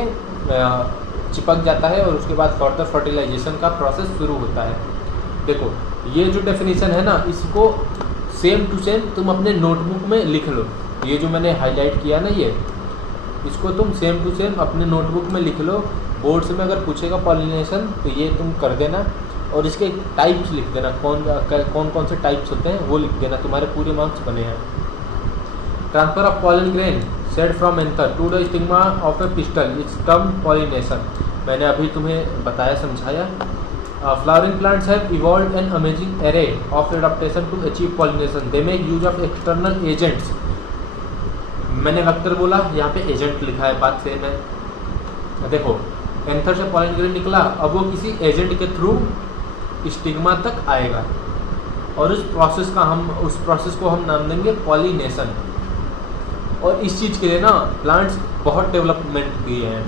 चिपक जाता है और उसके बाद फर्दर फर्टिलाइजेशन का प्रोसेस शुरू होता है। देखो ये जो डेफिनेशन है ना, इसको सेम टू सेम तुम अपने नोटबुक में लिख लो। ये जो मैंने हाईलाइट किया ना, ये इसको तुम सेम टू सेम अपने नोटबुक में लिख लो। बोर्ड से में अगर पूछेगा पॉलिनेशन तो ये तुम कर देना, और इसके टाइप्स लिख देना, कौन कौन से टाइप्स होते हैं वो लिख देना, तुम्हारे पूरे मार्क्स बने हैं। Transfer of pollen grain said from anther to the stigma of a pistil is term pollination. मैंने अभी तुम्हें बताया, समझाया। Flowering plants have evolved an amazing array of adaptation to achieve pollination. They make use of external agents. मैंने vector बोला, यहाँ पे agent लिखा है, बात सेम है। देखो एंथर से पॉलन ग्रेन निकला, अब वो किसी एजेंट के थ्रू स्टिग्मा तक आएगा, और उस प्रोसेस को हम नाम देंगे पॉलिनेशन। और इस चीज़ के लिए ना प्लांट्स बहुत डेवलपमेंट किए हैं,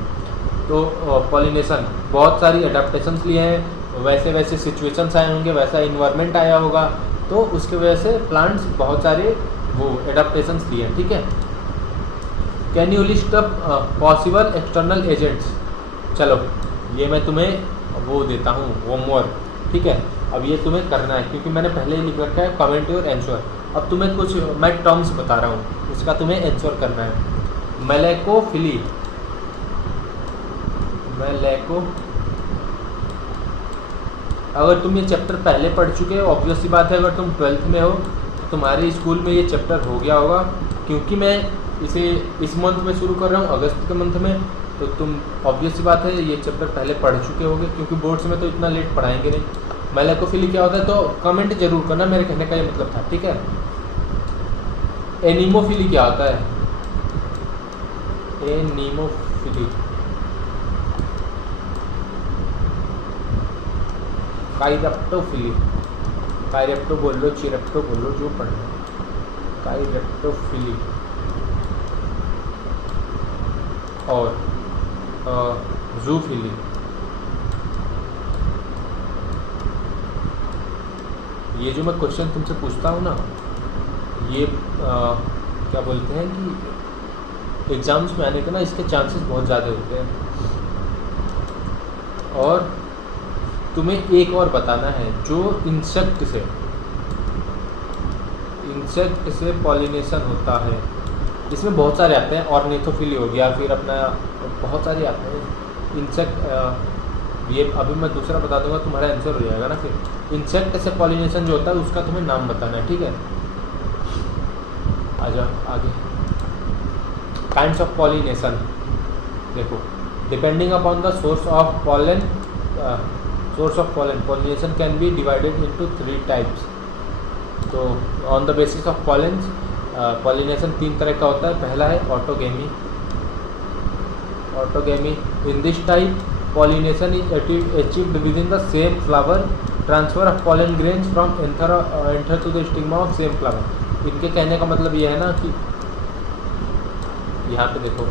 तो पॉलिनेशन बहुत सारी एडाप्टेशंस लिए हैं, वैसे वैसे सिचुएशंस आए होंगे, वैसा इन्वायरमेंट आया होगा, तो उसके वजह से प्लांट्स बहुत सारे वो एडाप्टेशंस लिए हैं। ठीक है, can you list the possible external agents. चलो ये मैं तुम्हें वो देता हूँ होमवर्क, ठीक है। अब ये तुम्हें करना है क्योंकि मैंने पहले ही लिख रखा है कमेंट योर आंसर। अब तुम्हें कुछ मैं टर्म्स बता रहा हूँ, उसका तुम्हें आंसर करना है। मेलेकोफिली, अगर तुम ये चैप्टर पहले पढ़ चुके हो, ऑब्वियस सी बात है, अगर तुम 12th में हो तो तुम्हारे स्कूल में ये चैप्टर हो गया होगा। क्योंकि मैं इसे इस मंथ में शुरू कर रहा हूँ, अगस्त के मंथ में, तो तुम ऑब्वियस सी बात है ये चैप्टर पहले पढ़ चुके होगे, क्योंकि बोर्ड्स में तो इतना लेट पढ़ाएंगे नहीं। मेलेकोफिली क्या होता है तो कमेंट जरूर करना, मेरे कहने का ये मतलब था, ठीक है। एनीमोफिली क्या होता है? एनीमोफिली, काइरेप्टोफिली, काइरेप्टो बोल लो, चिरेप्टो बोल लो, जो पढ़ना है। काइरेप्टोफिली और जूफिली। ये जो मैं क्वेश्चन तुमसे पूछता हूँ ना, ये क्या बोलते हैं कि एग्ज़ाम्स में आने के ना इसके चांसेस बहुत ज़्यादा होते हैं। और तुम्हें एक और बताना है, जो इंसेक्ट से पॉलिनेशन होता है, इसमें बहुत सारे आते हैं। ऑर्निथोफिली हो गया, फिर अपना बहुत सारे आते हैं इंसेक्ट। ये अभी मैं दूसरा बता दूंगा, तुम्हारा आंसर हो जाएगा ना। फिर इंसेक्ट से पॉलिनेशन जो होता है उसका तुम्हें नाम बताना है, ठीक है। आ जाओ आगे। काइंड्स ऑफ पॉलिनेशन, देखो depending upon the source of pollen, pollination can be divided into 3 types. तो on the basis of pollens pollination 3 तरह का होता है। पहला है autogamy. In this type pollination is achieved within the same flower, transfer of pollen grains from anther to the stigma of same flower. इनके कहने का मतलब ये है ना कि यहाँ पे देखो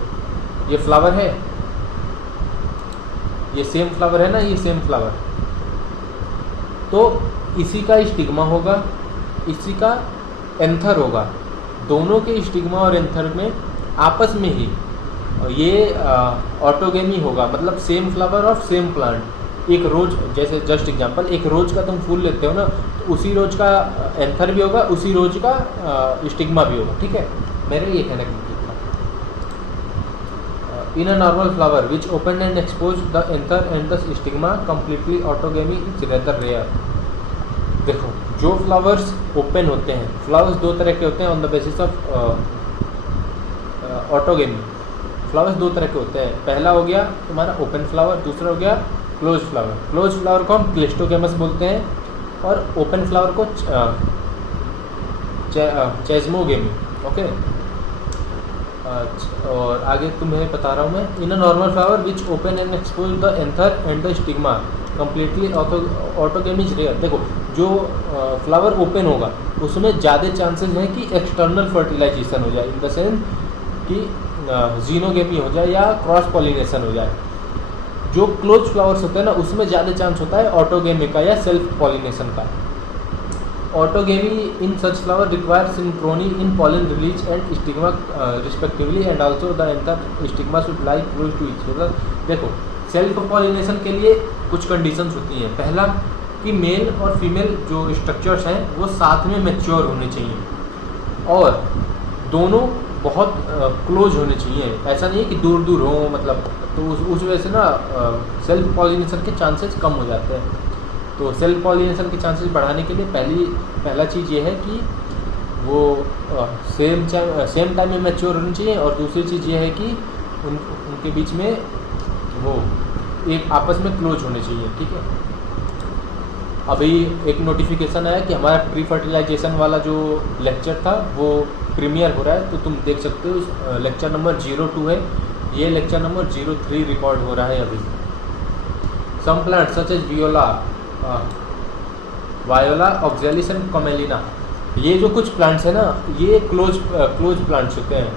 ये फ्लावर है, ये सेम फ्लावर है ना, ये सेम फ्लावर, तो इसी का स्टिग्मा होगा, इसी का एंथर होगा। दोनों के स्टिग्मा और एंथर में आपस में ही ये ऑटोगेमी होगा, मतलब same flower of same plant. एक रोज, जैसे जस्ट एग्जांपल, एक रोज का तुम फूल लेते हो ना, तो उसी रोज का एंथर भी होगा, उसी रोज का स्टिग्मा भी होगा, ठीक है। मेरे ये कहने का मतलब था। In a normal flower which open and expose the anther and the stigma completely autogamy is rather rare. देखो, जो फ्लावर्स ओपन होते हैं, फ्लावर्स दो तरह के होते हैं on the basis of autogamy. Flowers दो तरह के होते हैं, पहला हो गया तुम्हारा ओपन फ्लावर, दूसरा हो गया क्लोज फ्लावर। क्लोज फ्लावर को हम क्लिस्टोगेमस बोलते हैं और ओपन फ्लावर को चेस्मोगेमी। ओके, और आगे तुम्हें बता रहा हूँ मैं। In a normal flower which open and expose the anther and the stigma completely autogamy is rare. देखो, जो फ्लावर ओपन होगा उसमें ज़्यादा चांसेस हैं कि एक्सटर्नल फर्टिलाइजेशन हो जाए, इन द सेंस कि जीनोगेमी हो जाए या क्रॉस पॉलिनेशन हो जाए। जो क्लोज फ्लावर्स होते हैं ना, उसमें ज़्यादा चांस होता है ऑटोगेमी का या सेल्फ पॉलिनेशन का। Autogamy in such flower requires synchrony in pollen release and stigma respectively, and also the entire stigma should lie close to each other। देखो, सेल्फ पॉलिनेशन के लिए कुछ कंडीशंस होती हैं। पहला कि मेल और फीमेल जो स्ट्रक्चर्स हैं वो साथ में मैच्योर होने चाहिए और दोनों बहुत क्लोज होने चाहिए। ऐसा नहीं है कि दूर दूर हो, मतलब तो उस वजह से ना सेल्फ पॉलिनेशन के चांसेस कम हो जाते हैं। तो सेल्फ पॉलिनेशन के चांसेस बढ़ाने के लिए पहला चीज़ ये है कि वो सेम टाइम में मैच्योर होनी चाहिए, और दूसरी चीज़ ये है कि उनके बीच में वो एक आपस में क्लोज होने चाहिए। ठीक है, अभी एक नोटिफिकेशन आया कि हमारा प्री फर्टिलाइजेशन वाला जो लेक्चर था वो प्रीमियर हो रहा है, तो तुम देख सकते हो। लेक्चर नंबर 02 है, ये लेक्चर नंबर 03 रिकॉर्ड हो रहा है अभी। Some plants such as Viola Oxalis and Commelina, ये जो कुछ प्लांट्स हैं ना, ये क्लोज प्लांट्स होते हैं।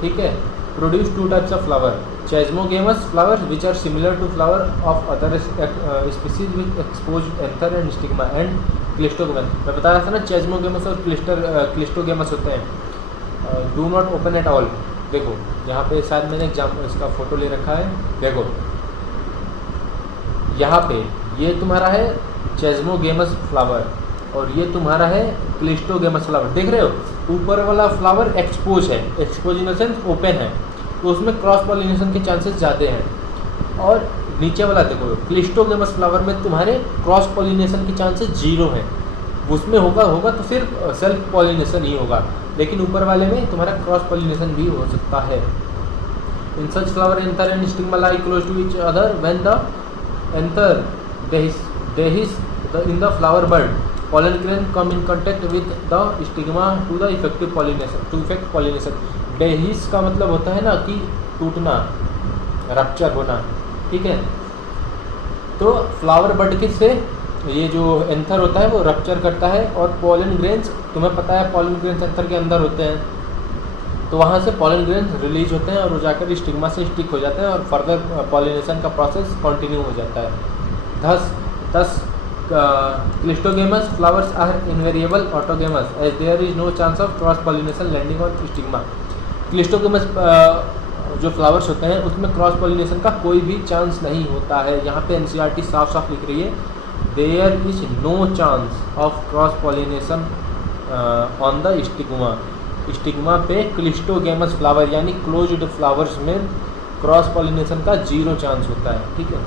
ठीक है, produce two types of flower, chasmogamous flowers which are similar to flower of other species with exposed anther and stigma, and cleistogamous. मैं बता रहा था ना, चेस्मोगेमस और क्लिस्टोगेमस होते हैं। Do not open at all. देखो यहाँ पे शायद मैंने इसका फोटो ले रखा है। देखो यहाँ पे ये तुम्हारा है चेस्मोगेमस फ्लावर और ये तुम्हारा है क्लिस्टोगेमस फ्लावर। देख रहे हो, ऊपर वाला फ्लावर एक्सपोज है, expose in the sense open है, तो उसमें क्रॉस पॉलिनेशन के चांसेस ज़्यादा हैं। और नीचे वाला देखो, क्लिस्टोगेमस फ्लावर में तुम्हारे क्रॉस पॉलिनेशन के चांसेस 0 हैं। उसमें होगा तो सिर्फ सेल्फ पॉलिनेशन ही होगा, लेकिन ऊपर वाले में तुम्हारा क्रॉस पॉलिनेशन भी हो सकता है। In such flower anther and stigma lie close to each other when the anther in the flower bud, pollen grain come in contact with the stigma to the effective pollination, to effect pollination। डेहिस का मतलब होता है ना कि टूटना, rupture होना। ठीक है, तो फ्लावर बड के से ये जो एंथर होता है वो रप्चर करता है, और पॉलन ग्रेन्स, तुम्हें पता है पॉलन ग्रेन्स एंथर के अंदर होते हैं, तो वहाँ से पॉलन ग्रेन्स रिलीज होते हैं और वो जाकर स्टिग्मा से स्टिक हो जाते हैं और फर्दर पॉलिनेशन का प्रोसेस कंटिन्यू हो जाता है। Thus, cleistogamous flowers are invariable autogamous as there is no chance of cross pollination landing on stigma। Cleistogamous जो फ्लावर्स होते हैं उसमें क्रॉस पॉलिनेशन का कोई भी चांस नहीं होता है। यहाँ पे एनसीईआरटी साफ साफ लिख रही है, there is no chance of cross pollination on the stigma. Stigma पे क्लिस्टोगेमस फ्लावर यानी क्लोज्ड फ्लावर्स में क्रॉस पॉलिनेशन का 0 चांस होता है। ठीक है,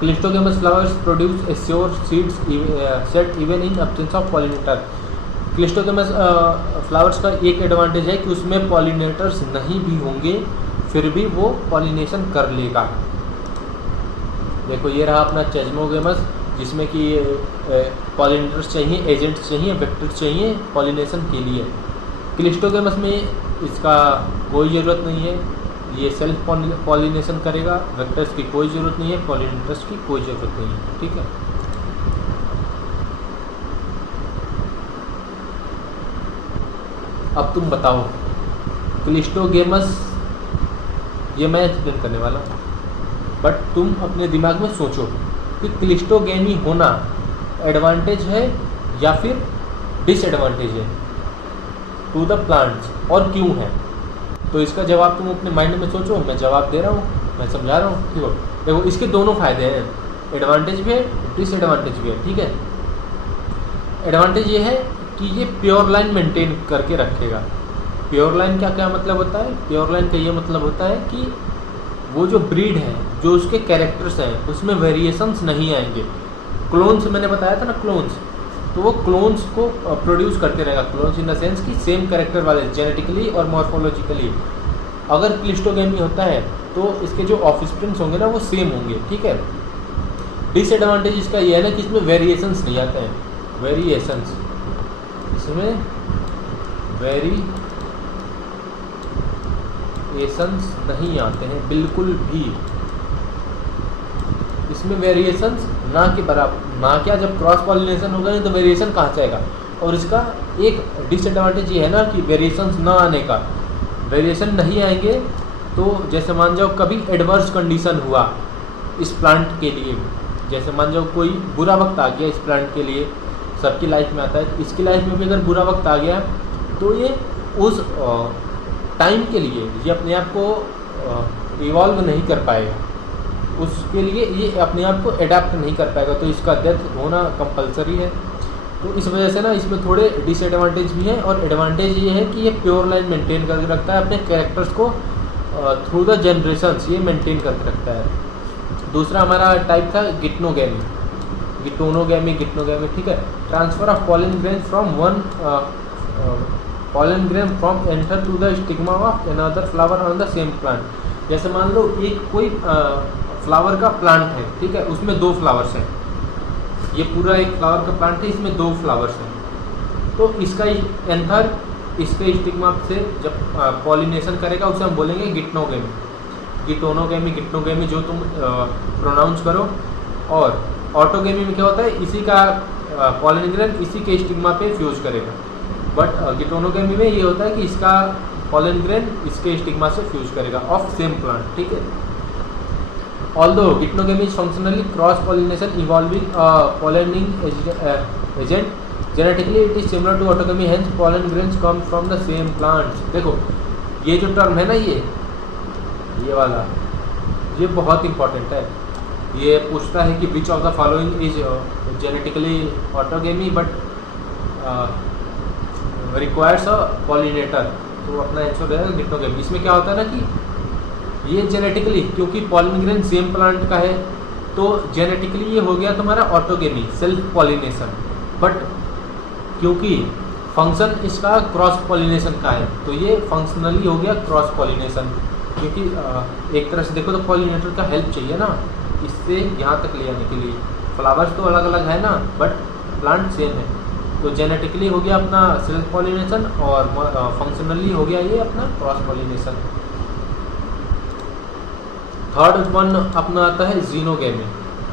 cleistogamous flowers produce a sure seeds set even in absence of pollinator. Cleistogamous flowers का एक एडवांटेज है कि उसमें पॉलिनेटर्स नहीं भी होंगे फिर भी वो पॉलिनेशन कर लेगा। देखो ये रहा अपना चेस्मोगेमस, जिसमें कि पॉलिनेटर्स चाहिए, एजेंट्स चाहिए, वेक्टर्स चाहिए पॉलिनेशन के लिए। क्लिस्टोगेमस में इसका कोई ज़रूरत नहीं है, ये सेल्फ पॉलिनेशन करेगा, वेक्टर्स की कोई ज़रूरत नहीं है, पॉलिनेटर्स की कोई ज़रूरत नहीं है। ठीक है, अब तुम बताओ क्लिस्टोगेमस, ये मैं एक्सप्लेन करने वाला हूँ, बट तुम अपने दिमाग में सोचो कि क्लिस्टोगेमी होना एडवांटेज है या फिर डिसएडवांटेज है टू द प्लांट्स, और क्यों है। तो इसका जवाब तुम अपने माइंड में सोचो, मैं जवाब दे रहा हूँ, मैं समझा रहा हूँ। ठीक है, देखो इसके दोनों फायदे हैं, एडवांटेज भी है, डिसएडवांटेज भी है। ठीक है, एडवांटेज ये है कि ये प्योर लाइन मेंटेन करके रखेगा। प्योर लाइन का क्या मतलब होता है? प्योर लाइन का ये मतलब होता है कि वो जो ब्रीड है, जो उसके कैरेक्टर्स हैं, उसमें वेरिएशंस नहीं आएंगे। क्लोन्स मैंने बताया था ना, क्लोन्स, तो वो क्लोन्स को प्रोड्यूस करते रहेगा। क्लोन्स इन द सेंस कि सेम कैरेक्टर वाले जेनेटिकली और मॉर्फोलॉजिकली। अगर क्लिस्टोगेमी होता है तो इसके जो ऑफस्प्रिंग्स होंगे ना वो सेम होंगे, ठीक है। डिसएडवांटेज इसका ये है ना कि इसमें वेरिएशंस नहीं आते हैं, वेरिएशंस, इसमें वेरिएशंस नहीं आते हैं बिल्कुल भी। इसमें वेरिएशंस ना के बराबर, ना क्या, जब क्रॉस पॉलिनेशन होगा नहीं तो वेरिएशन कहाँ से आएगा। और इसका एक डिसएडवांटेज ये है ना कि वेरिएशंस ना आने का, वेरिएशन नहीं आएंगे तो जैसे मान जाओ कभी एडवर्स कंडीशन हुआ इस प्लांट के लिए, जैसे मान जाओ कोई बुरा वक्त आ गया इस प्लांट के लिए, सबकी लाइफ में आता है, तो इसकी लाइफ में भी अगर बुरा वक्त आ गया तो ये उस टाइम के लिए ये अपने आप को इवॉल्व नहीं कर पाएगा, उसके लिए ये अपने आप को एडाप्ट नहीं कर पाएगा, तो इसका डेथ होना कंपलसरी है। तो इस वजह से ना इसमें थोड़े डिसएडवांटेज भी हैं, और एडवांटेज ये है कि ये प्योर लाइन मेंटेन करके रखता है अपने कैरेक्टर्स को थ्रू द जनरेशंस, ये मेंटेन करके रखता है। दूसरा हमारा टाइप था गिटनोगेमी, ठीक है। Transfer of pollen grain from one pollen grain from anther to the stigma of another flower on the same plant. जैसे मान लो एक कोई फ्लावर का प्लांट है, ठीक है, उसमें 2 फ्लावर्स हैं, ये पूरा एक फ्लावर का प्लांट है, इसमें 2 फ्लावर्स हैं, तो इसका एंथर इसके स्टिग्मा से जब पॉलिनेशन करेगा उसे हम बोलेंगे गिटोनोगेमी, जो तुम प्रोनाउंस करो। और ऑटोगेमी में क्या होता है, इसी का पॉलन ग्रेन इसी के स्टिग्मा पे फ्यूज करेगा, बट गिटोनोगेमी में ये होता है कि इसका पॉलन ग्रेन इसके स्टिग्मा से फ्यूज करेगा ऑफ सेम प्लांट, ठीक है। Although gitnogamy is functionally cross pollination involving pollinating agent, genetically it is similar to autogamy, hence pollen grains come from the same plants। देखो ये जो टर्म है ना, ये वाला, ये बहुत इंपॉर्टेंट है। ये पूछता है कि which of the following is genetically autogamy but requires a pollinator, तो अपना आंसर रहेगा गिटनोगेमी। इसमें क्या होता है ना कि ये जेनेटिकली, क्योंकि पॉलन ग्रेन सेम प्लांट का है तो जेनेटिकली ये हो गया तुम्हारा ऑटोगेमी, सेल्फ पॉलिनेशन, बट क्योंकि फंक्शन इसका क्रॉस पॉलिनेशन का है तो ये फंक्शनली हो गया क्रॉस पॉलिनेशन। क्योंकि एक तरह से देखो तो पॉलिनेटर का हेल्प चाहिए ना इससे यहाँ तक ले आने के लिए। फ्लावर्स तो अलग अलग है ना बट प्लांट सेम है, तो जेनेटिकली हो गया अपना सेल्फ पॉलिनेशन और फंक्शनली हो गया ये अपना क्रॉस पॉलिनेशन। थर्ड वन अपना आता है xenogamy,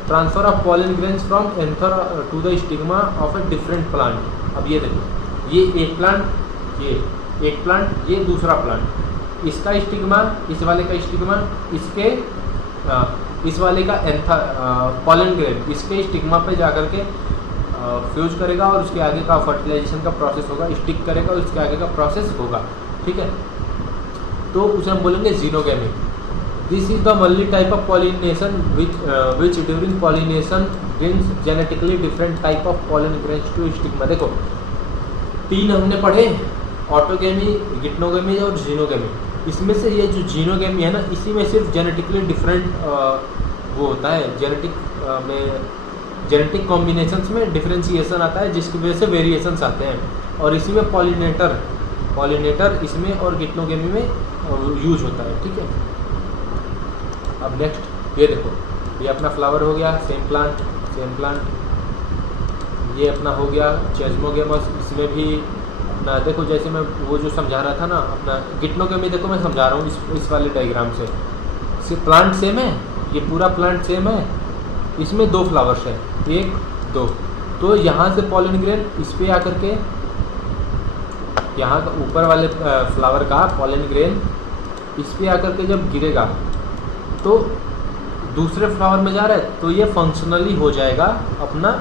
transfer of pollen grains from anther to the stigma of a different plant. अब ये देखो, ये एक प्लांट, ये दूसरा प्लांट, इसका स्टिग्मा, इस वाले का स्टिग्मा, इस वाले का एंथर पॉलन ग्रेन इसके स्टिग्मा पे जाकर के फ्यूज करेगा और उसके आगे का फर्टिलाइजेशन का प्रोसेस होगा, स्टिक करेगा और उसके आगे का प्रोसेस होगा, ठीक है। तो उसे हम बोलेंगे xenogamy. This is the only type of pollination which during pollination brings genetically different type of pollen grains to stigma। देखो 3 हमने पढ़े, ऑटोगेमी, गिटनोगेमी और जीनोगेमी। इसमें से ये जो जीनोगेमी है ना, इसी में सिर्फ जेनेटिकली डिफरेंट वो होता है, जेनेटिक कॉम्बिनेशंस में डिफरेंशिएशन आता है जिसकी वजह से वेरिएशंस आते हैं, और इसी में पॉलिनेटर इसमें और गिटनोगेमी में यूज होता है, ठीक है। अब नेक्स्ट ये देखो, ये अपना फ्लावर हो गया, सेम प्लांट, ये अपना हो गया चेस्मोगेमस। इसमें भी अपना देखो, जैसे मैं वो जो समझा रहा था ना अपना गिटनोगेमी, देखो मैं समझा रहा हूँ इस वाले डायग्राम से प्लांट सेम है, ये पूरा प्लांट सेम है, इसमें 2 फ्लावर्स हैं, 1 2, तो यहाँ से पॉलन ग्रेन इस पर आकर के, यहाँ का ऊपर वाले फ्लावर का पॉलन ग्रेन इस पर आकर के जब गिरेगा तो दूसरे फ्लावर में जा रहा है, तो ये फंक्शनली हो जाएगा अपना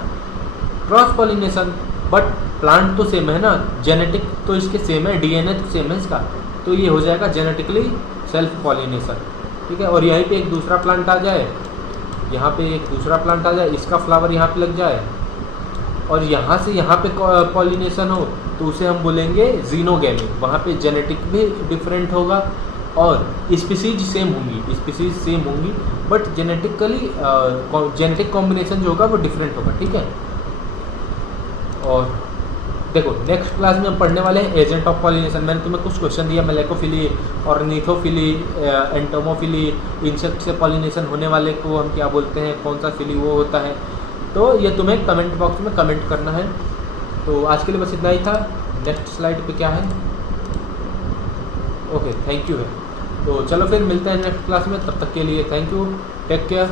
क्रॉस पॉलिनेशन। बट प्लांट तो सेम है ना, जेनेटिक तो इसके सेम है, डीएनए तो सेम है इसका, तो ये हो जाएगा जेनेटिकली सेल्फ पॉलिनेशन, ठीक है। और यहीं पे एक दूसरा प्लांट आ जाए, यहाँ पे एक दूसरा प्लांट आ जाए, इसका फ्लावर यहाँ पे लग जाए और यहाँ से यहाँ पे पॉलिनेशन हो, तो उसे हम बोलेंगे जीनोगेमी। वहाँ पे जेनेटिक भी डिफरेंट होगा और स्पीसीज सेम होंगी, बट जेनेटिक कॉम्बिनेशन जो होगा वो डिफरेंट होगा, ठीक है। और देखो नेक्स्ट क्लास में हम पढ़ने वाले हैं एजेंट ऑफ पॉलिनेशन। मैंने तुम्हें कुछ क्वेश्चन दिया, मेलेकोफिली और नीथोफिली, एंटोमोफिली, इंसेक्ट से पॉलिनेशन होने वाले को हम क्या बोलते हैं, कौन सा फिली वो होता है। तो ये तुम्हें कमेंट बॉक्स में कमेंट करना है। तो आज के लिए बस इतना ही था। नेक्स्ट स्लाइड पे क्या है, ओके थैंक यू है। तो चलो फिर मिलते हैं नेक्स्ट क्लास में, तब तक के लिए थैंक यू, टेक केयर।